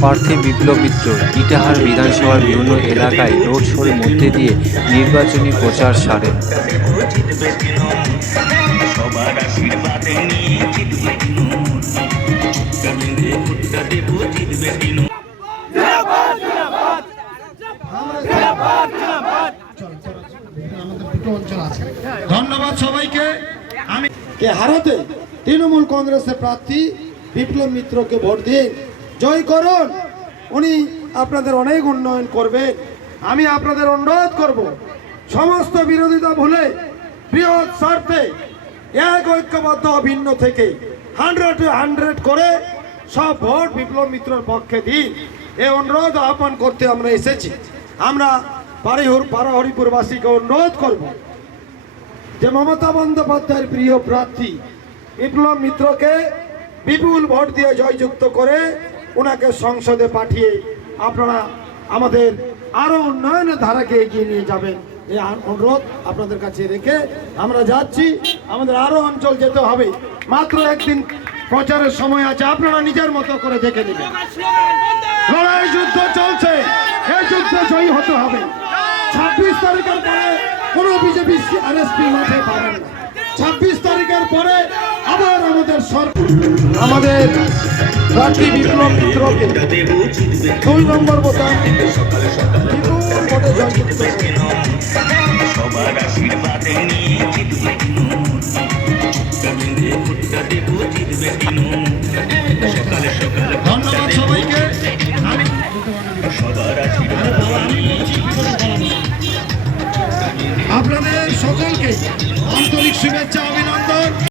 প্রার্থী বিপ্লব মিত্র ইটাহার বিধানসভার বিভিন্ন এলাকায় রোড শোর মধ্যে দিয়ে নির্বাচনী প্রচার সারেন। ধন্যবাদ সবাইকে। আমি কে হারাতে তৃণমূল কংগ্রেসের প্রার্থী বিপ্লব মিত্রকে ভোট দিন, জয় করুন। উনি আপনাদের অনেক উন্নয়ন করবেন। আমি আপনাদের অনুরোধ করব, সমস্ত বিরোধিতা ভুলে বৃহৎ স্বার্থে এক ঐক্যবদ্ধ অভিন্ন থেকে 100 করে সব ভোট বিপ্লব মিত্রের পক্ষে দিন। এই অনুরোধ আহ্বান করতে আমরা এসেছি। আমরা পাড়াহরিপুরবাসীকে অনুরোধ করব যে মমতা বন্দ্যোপাধ্যায়ের প্রিয় প্রার্থী বিপ্লব মিত্রকে বিপুল ভোট দিয়ে জয়যুক্ত করে ওনাকে সংসদে পাঠিয়ে আপনারা আমাদের আরো উন্নয়নের ধারাকে এগিয়ে নিয়ে যাবেন। এই অনুরোধ আপনাদের কাছে রেখে আমরা যাচ্ছি। আমাদের আরো অঞ্চল যেতে হবে, মাত্র একদিন প্রচারের সময় আছে, আপনারা নিজের মতো করে দেখে নেবেন। লড়াই যুদ্ধ চলছে, এই যুদ্ধে জয়ী হতে হবে। 26 তারিখের পরে কোনো বিজেপি আরএসপি মাঠে পাবেন না। 26 তারিখের পরে আবার আমাদের প্রার্থী বিপ্লব মিত্রকে 2 নম্বর বোতাম বিপুল ভোটে জয়যুক্ত সবার আশীর্বাদে নিয়ে জিতবে